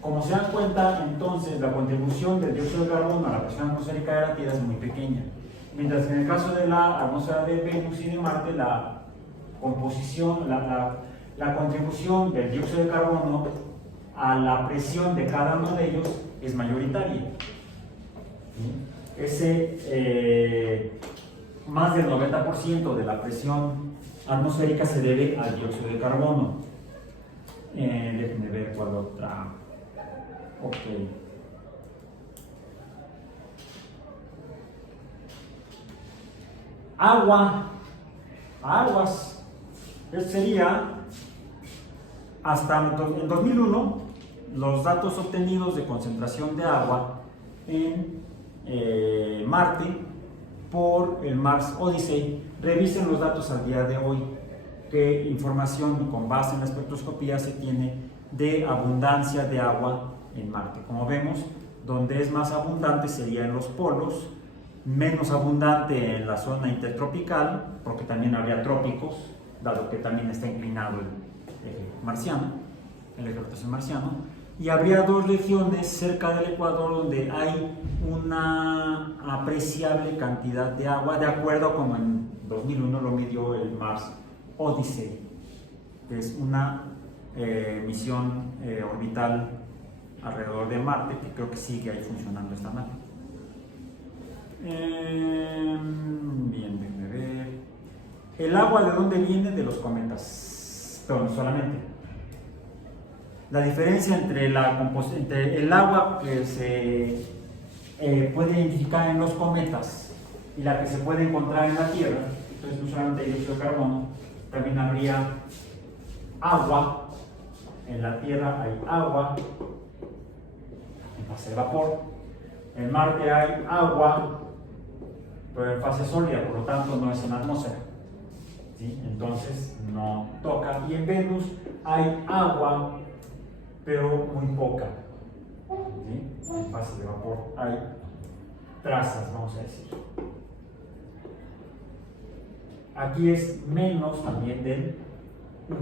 Como se dan cuenta, entonces, la contribución del dióxido de carbono a la presión atmosférica de la Tierra es muy pequeña. Mientras que en el caso de la atmósfera de Venus y de Marte, la composición, la contribución del dióxido de carbono a la presión de cada uno de ellos es mayoritaria. Más del 90% de la presión atmosférica se debe al dióxido de carbono. Déjenme ver cuál otra. Ok. Aguas. Esto sería hasta en 2001 los datos obtenidos de concentración de agua en Marte por el Mars Odyssey. Revisen los datos al día de hoy, qué información con base en la espectroscopía se tiene de abundancia de agua en Marte. Como vemos, donde es más abundante sería en los polos, menos abundante en la zona intertropical, porque también habría trópicos, dado que también está inclinado el eje marciano, el eje de rotación marciano, y habría dos regiones cerca del Ecuador donde hay una apreciable cantidad de agua, de acuerdo como en 2001 lo midió el Mars Odyssey, que es una misión orbital alrededor de Marte, que creo que sigue ahí funcionando esta nave. Bien, déjenme ver. ¿El agua de dónde viene? De los cometas. Pero no solamente. La diferencia entre el agua que se puede identificar en los cometas y la que se puede encontrar en la Tierra, entonces no solamente hay dióxido de carbono, también habría agua. En la Tierra hay agua en fase de vapor. En Marte hay agua, pero en fase sólida, por lo tanto no es en atmósfera. ¿Sí? Entonces no toca. Y en Venus hay agua, pero muy poca. ¿Sí? En fase de vapor hay trazas, vamos a decir. Aquí es menos también del 1%.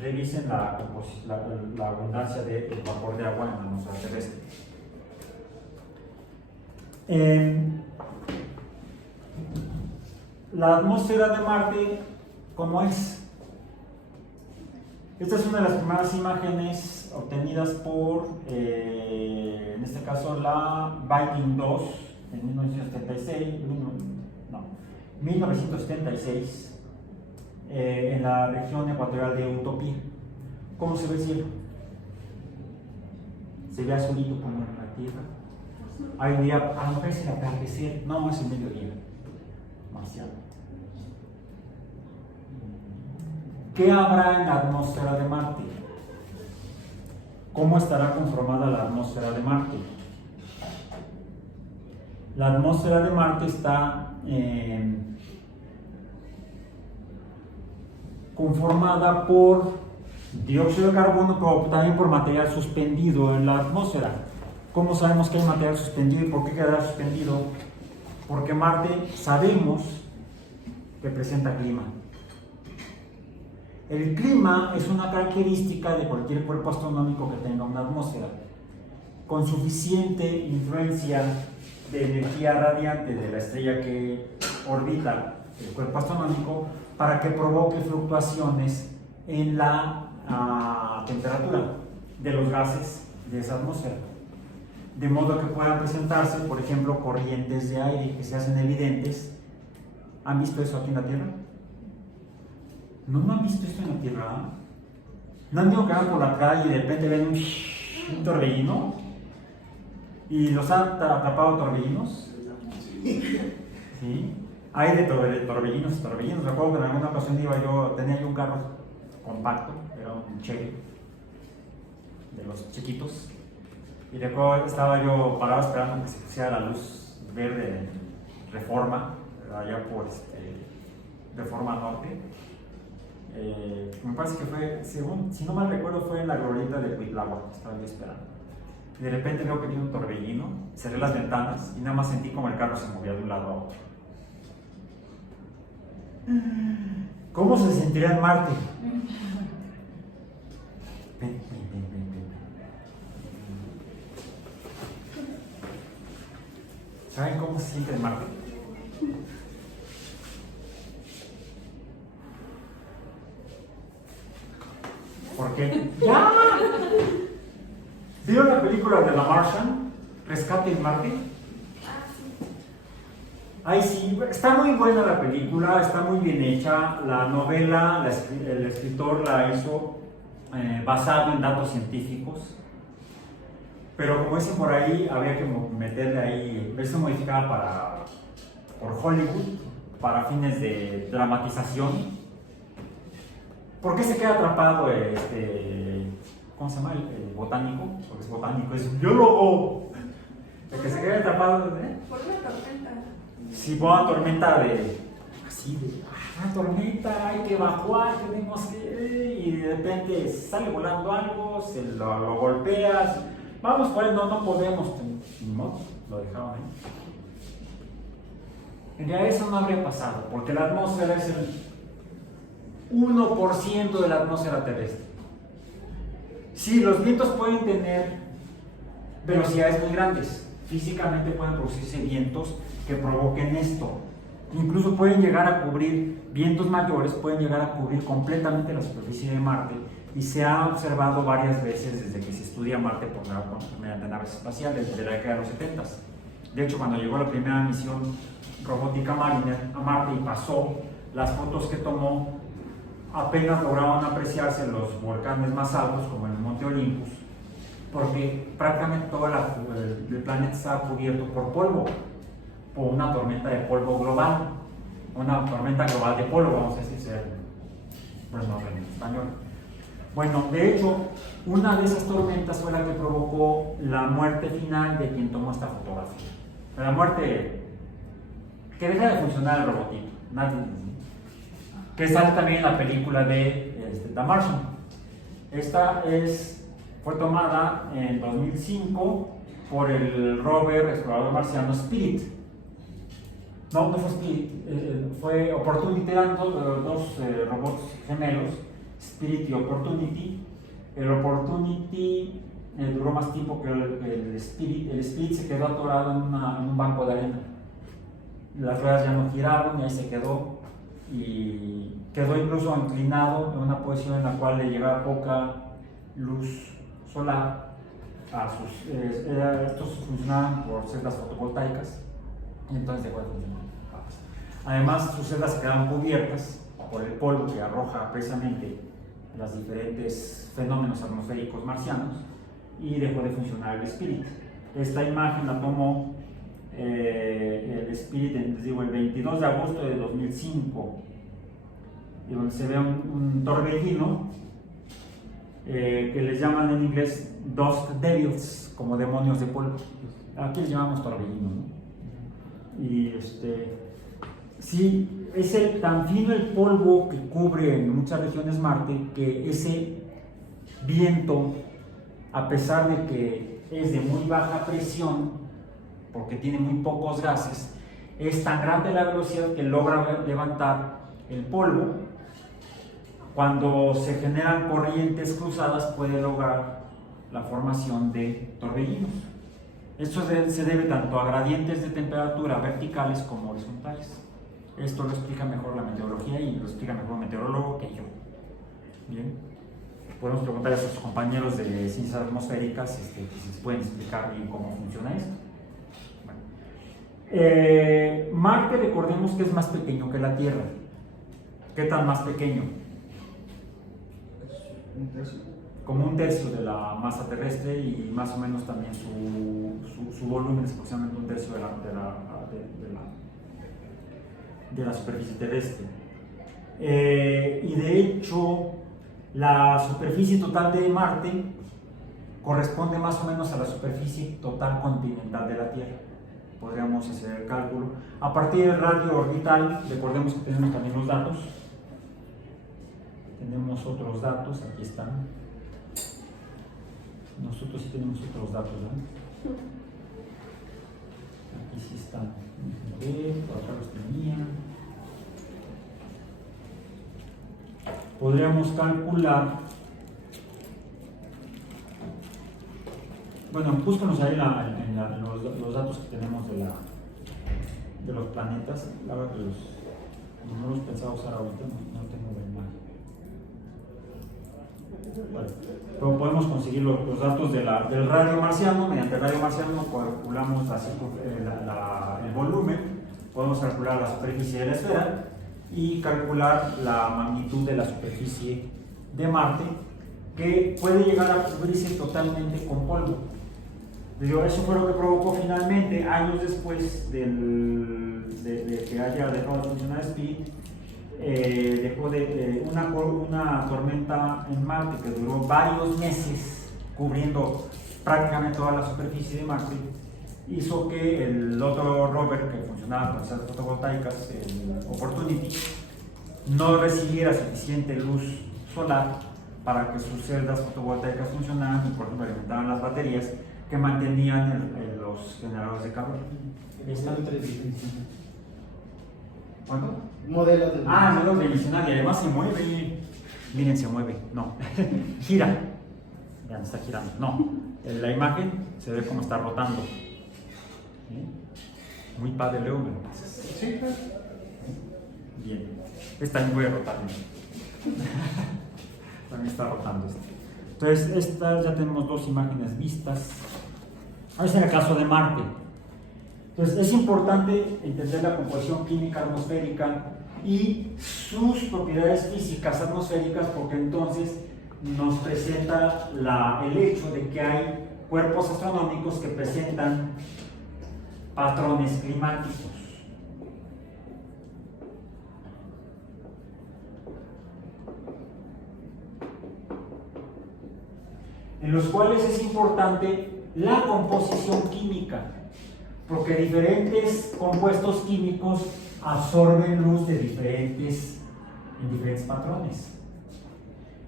Revisen la abundancia de vapor de agua en la atmósfera terrestre. La atmósfera de Marte, ¿cómo es? Esta es una de las primeras imágenes obtenidas por, en este caso, la Viking 2 en 1976, en la región ecuatorial de Utopía. ¿Cómo se ve el cielo? Se ve azulito como en la Tierra. Hay un día, a lo mejor es el atardecer, no, es el mediodía marciano. ¿Qué habrá en la atmósfera de Marte? ¿Cómo estará conformada la atmósfera de Marte? La atmósfera de Marte está conformada por dióxido de carbono, pero también por material suspendido en la atmósfera. ¿Cómo sabemos que hay material suspendido y por qué quedará suspendido? Porque Marte sabemos que presenta clima. El clima es una característica de cualquier cuerpo astronómico que tenga una atmósfera, con suficiente influencia de energía radiante de la estrella que orbita el cuerpo astronómico para que provoque fluctuaciones en la temperatura de los gases de esa atmósfera, de modo que puedan presentarse, por ejemplo, corrientes de aire que se hacen evidentes. ¿Han visto eso aquí en la Tierra? ¿No han visto esto en la Tierra? ¿No han ido por la calle y de repente ven un torbellino? ¿Y los han atrapado torbellinos? ¿Sí? Hay de torbellinos y torbellinos. Recuerdo que en alguna ocasión tenía yo un carro compacto, era un Chevy, de los chiquitos. Y recuerdo, estaba yo parado esperando que se pusiera la luz verde en Reforma, allá por Reforma Norte. Me parece que fue, si no mal recuerdo, fue en la glorieta de Cuitláhuac, estaba yo esperando. Y de repente veo que viene un torbellino, cerré las ventanas y nada más sentí como el carro se movía de un lado a otro. ¿Cómo se sentirá en Marte? Ven. ¿Saben cómo se siente en Marte? ¿Por qué? ¡Ya! ¿Vieron la película de La Martian? ¿Rescate en Marte? Ay, sí, está muy buena la película, está muy bien hecha. La novela, el escritor la hizo basado en datos científicos. Pero como dicen por ahí, había que meterle ahí, verse modificada por Hollywood para fines de dramatización. ¿Por qué se queda atrapado ¿cómo se llama? El botánico, porque es botánico, es biólogo. El que se queda atrapado, por una tormenta. Sí, por una tormenta una tormenta, hay que evacuar, tenemos que... Y de repente sale volando algo, se lo golpeas, vamos por él, no podemos, ni modo, lo dejaron ahí. En realidad eso no habría pasado, porque la atmósfera es el 1% de la atmósfera terrestre. Sí, los vientos pueden tener velocidades muy grandes. Físicamente pueden producirse vientos que provoquen esto. Incluso pueden llegar a cubrir, vientos mayores pueden llegar a cubrir completamente la superficie de Marte, y se ha observado varias veces desde que se estudia Marte mediante naves espaciales, desde la década de los 70. De hecho, cuando llegó la primera misión robótica Mariner a Marte y pasó, las fotos que tomó apenas lograban apreciarse los volcanes más altos, como el Monte Olympus, porque prácticamente todo el planeta estaba cubierto por polvo, por una tormenta de polvo global, una tormenta global de polvo, vamos a decir, bueno, en español. Bueno, de hecho, una de esas tormentas fue la que provocó la muerte final de quien tomó esta fotografía. La muerte que deja de funcionar el robotito, que sale también en la película de The Martian. Esta fue tomada en 2005 por el rover explorador marciano Spirit. No fue Spirit, fue Opportunity. Eran dos robots gemelos, Spirit y Opportunity. El Opportunity duró más tiempo que el Spirit. El Spirit se quedó atorado en un banco de arena. Las ruedas ya no giraron y ahí se quedó. Y quedó incluso inclinado en una posición en la cual le llegaba poca luz solar a estos funcionaban por celdas fotovoltaicas, y entonces dejó de funcionar. Además, sus celdas se quedaban cubiertas por el polvo que arroja precisamente los diferentes fenómenos atmosféricos marcianos, y dejó de funcionar el Spirit. Esta imagen la tomó el Spirit, les digo, el 22 de agosto de 2005, y donde se ve un torbellino que les llaman en inglés Dust Devils, como demonios de polvo. Aquí les llamamos torbellino, ¿no? Y sí, es tan fino el polvo que cubre en muchas regiones Marte, que ese viento, a pesar de que es de muy baja presión, porque tiene muy pocos gases, es tan grande la velocidad que logra levantar el polvo. Cuando se generan corrientes cruzadas, puede lograr la formación de torbellinos. Esto se debe tanto a gradientes de temperatura verticales como horizontales. Esto lo explica mejor la meteorología, y lo explica mejor un meteorólogo que yo. Bien, podemos preguntar a sus compañeros de ciencias atmosféricas si les pueden explicar bien cómo funciona esto. Bueno. Marte, recordemos que es más pequeño que la Tierra. ¿Qué tan más pequeño? Como un tercio de la masa terrestre, y más o menos también su volumen es aproximadamente un tercio de la superficie terrestre. Y de hecho, la superficie total de Marte corresponde más o menos a la superficie total continental de la Tierra. Podríamos hacer el cálculo. A partir del radio orbital, recordemos que tenemos también los datos. Tenemos otros datos, aquí están. Nosotros sí tenemos otros datos, ¿no? Aquí sí están. Por acá los tenía. Podríamos calcular. Bueno, búscanos ahí los datos que tenemos de los planetas. La verdad que no los pensaba usar ahorita, no tengo la imagen. Bueno, pero podemos conseguir los datos del radio marciano. Mediante el radio marciano calculamos el volumen, podemos calcular la superficie de la esfera y calcular la magnitud de la superficie de Marte, que puede llegar a cubrirse totalmente con polvo. Eso fue lo que provocó finalmente, años después de que haya dejado de funcionar Spirit, dejó de una tormenta en Marte que duró varios meses cubriendo prácticamente toda la superficie de Marte, hizo que el otro rover que funcionaba con celdas fotovoltaicas, el Opportunity, no recibiera suficiente luz solar para que sus celdas fotovoltaicas funcionaran y, por ejemplo, alimentaran las baterías que mantenían los generadores de calor. ¿Cuánto? Modelo de Modelo tridimensional, y además se mueve. Miren, se mueve. No. Gira. Ya no está girando. No. En la imagen se ve como está rotando. ¿Sí? Muy padre, Leo, ¿me lo pasas? Sí, claro. Bien. Esta también voy a rotar. También está rotando esta. Entonces, estas ya tenemos dos imágenes vistas. Ahora es en el caso de Marte. Entonces, es importante entender la composición química atmosférica y sus propiedades físicas atmosféricas, porque entonces nos presenta el hecho de que hay cuerpos astronómicos que presentan patrones climáticos. En los cuales es importante la composición química, porque diferentes compuestos químicos absorben luz en diferentes patrones.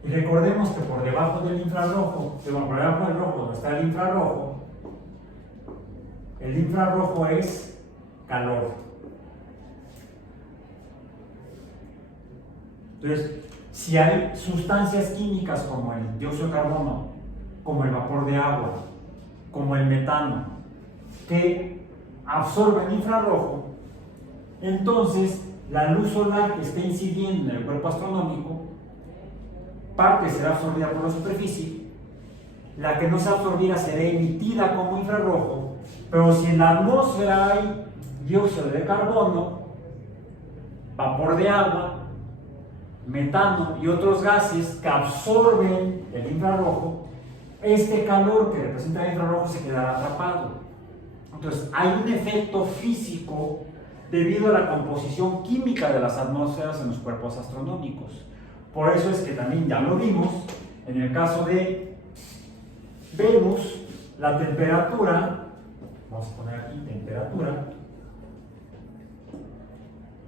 Y recordemos que por debajo del infrarrojo, por debajo del rojo, donde está el infrarrojo es calor. Entonces, si hay sustancias químicas como el dióxido de carbono, como el vapor de agua, como el metano, que absorben infrarrojo, entonces la luz solar que esté incidiendo en el cuerpo astronómico, parte será absorbida por la superficie, la que no se absorbida será emitida como infrarrojo, pero si en la atmósfera hay dióxido de carbono, vapor de agua, metano y otros gases que absorben el infrarrojo, este calor que representa el infrarrojo se quedará atrapado. Entonces hay un efecto físico debido a la composición química de las atmósferas en los cuerpos astronómicos. Por eso es que también ya lo vimos en el caso de Venus, la temperatura, vamos a poner aquí temperatura,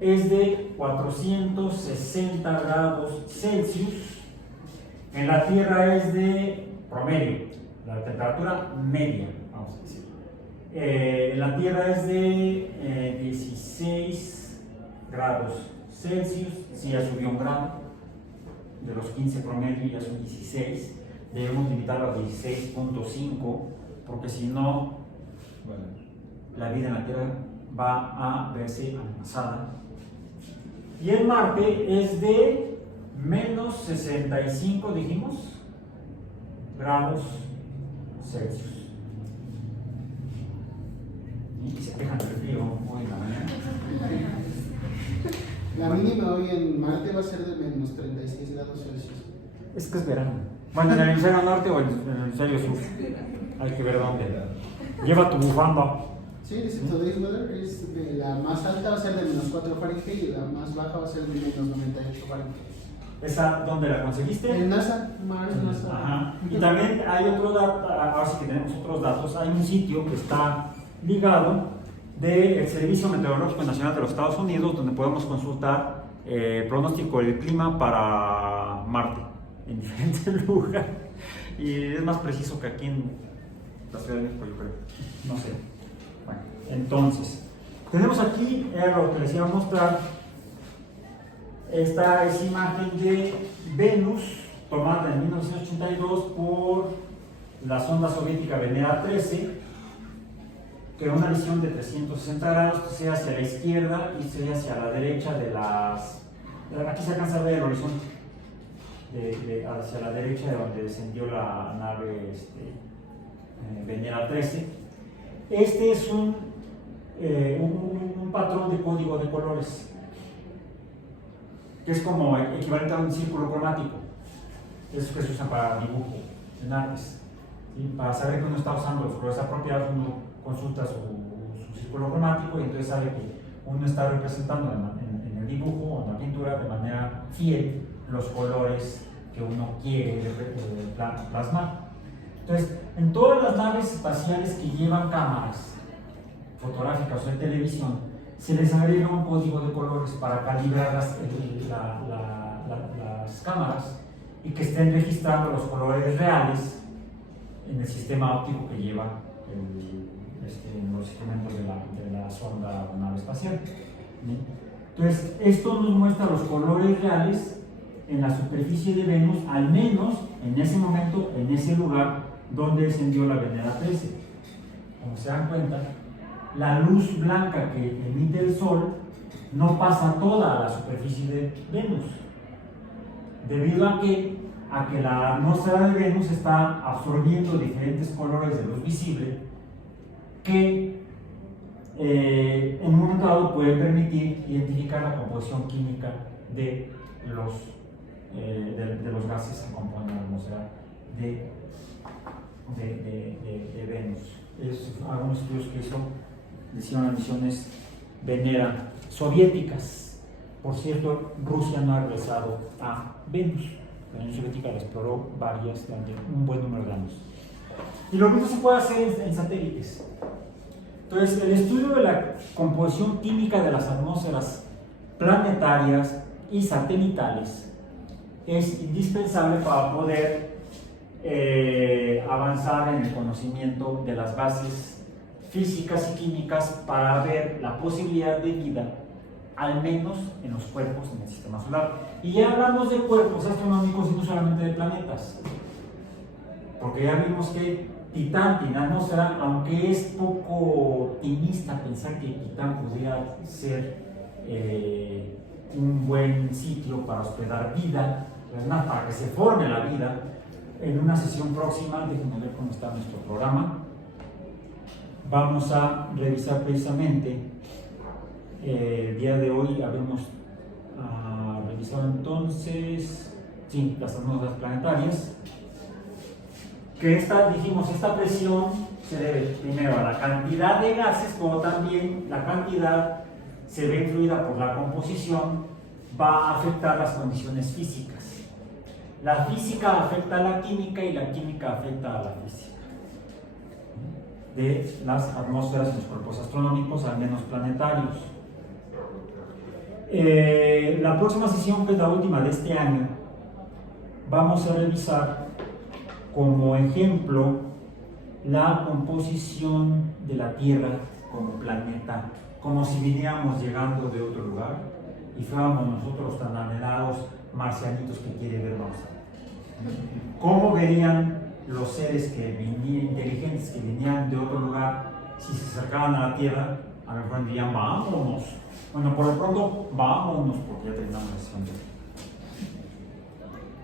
es de 460 grados Celsius. En la Tierra es de promedio, la temperatura media, vamos a decir. En la Tierra es de 16 grados Celsius, sí, ya subió un grado, de los 15 promedio ya son 16, debemos limitarlo a 16.5, porque si no, bueno, la vida en la Tierra va a verse amenazada. Y en Marte es de menos 65, dijimos, grados Celsius. Y se quejan del frío hoy en la mañana. La mínima hoy en Marte va a ser de menos 36 grados Celsius. Es que es verano. Bueno, en el hemisferio norte o en el hemisferio sur. Hay que ver dónde. Lleva tu bufanda. Sí, dice Today's Weather, la más alta va a ser de menos 4 Fahrenheit y la más baja va a ser de menos 98 Fahrenheit. ¿Esa dónde la conseguiste? En NASA, Mars NASA. Ajá. Y también hay otro dato, ahora sí que tenemos otros datos, hay un sitio que está ligado del Servicio Meteorológico Nacional de los Estados Unidos, donde podemos consultar pronóstico del clima para Marte, en diferentes lugares. Y es más preciso que aquí en la Ciudad de México, yo creo. No sé. Bueno, entonces, tenemos aquí lo que les iba a mostrar. Esta es imagen de Venus, tomada en 1982 por la sonda soviética Venera 13, que era una visión de 360 grados, que sea hacia la izquierda y sea hacia la derecha de las... Aquí se alcanza a ver el horizonte, hacia la derecha de donde descendió la nave Venera 13. Este es un patrón de código de colores, que es como equivalente a un círculo cromático. Eso que se usa para dibujo en artes. ¿Sí? Para saber que uno está usando los colores apropiados, uno consulta su círculo cromático y entonces sabe que uno está representando en el dibujo o en la pintura de manera fiel los colores que uno quiere plasmar. Entonces, en todas las naves espaciales que llevan cámaras fotográficas o de televisión, se les agrega un código de colores para calibrar las cámaras y que estén registrando los colores reales en el sistema óptico que lleva los instrumentos de la sonda o nave espacial. ¿Sí? Entonces, esto nos muestra los colores reales en la superficie de Venus, al menos en ese momento, en ese lugar donde descendió la Venera 13. Como se dan cuenta, la luz blanca que emite el Sol no pasa toda a la superficie de Venus, debido a que la atmósfera de Venus está absorbiendo diferentes colores de luz visible que en un momento dado puede permitir identificar la composición química de los gases que componen la atmósfera de Venus. Es algunos estudios que hicieron las misiones Venera soviéticas. Por cierto, Rusia no ha regresado a Venus. La Unión Soviética la exploró varias durante un buen número de años. Y lo mismo se puede hacer en satélites. Entonces, el estudio de la composición química de las atmósferas planetarias y satelitales es indispensable para poder avanzar en el conocimiento de las bases físicas y químicas para ver la posibilidad de vida, al menos en los cuerpos en el sistema solar. Y ya hablamos de cuerpos astronómicos y no solamente de planetas, porque ya vimos que Titán, la atmósfera, aunque es poco optimista pensar que Titán podría ser un buen sitio para hospedar vida, ¿verdad? Para que se forme la vida. En una sesión próxima, déjenme ver cómo está nuestro programa, vamos a revisar precisamente el día de hoy. Habíamos revisado entonces, sí, las atmósferas planetarias, que esta presión se debe primero a la cantidad de gases, como también la cantidad se ve influida por la composición, va a afectar las condiciones físicas. La física afecta a la química y la química afecta a la física de las atmósferas en los cuerpos astronómicos, al menos planetarios. La próxima sesión, que es la última de este año, vamos a revisar como ejemplo la composición de la Tierra como planeta, como si viniéramos llegando de otro lugar y fuéramos nosotros tan anhelados marcianitos que quiere ver Mars. ¿Cómo verían los seres inteligentes que venían de otro lugar si se acercaban a la Tierra? A lo mejor dirían, vámonos. Bueno, por lo pronto, vámonos, porque ya terminamos la sesión.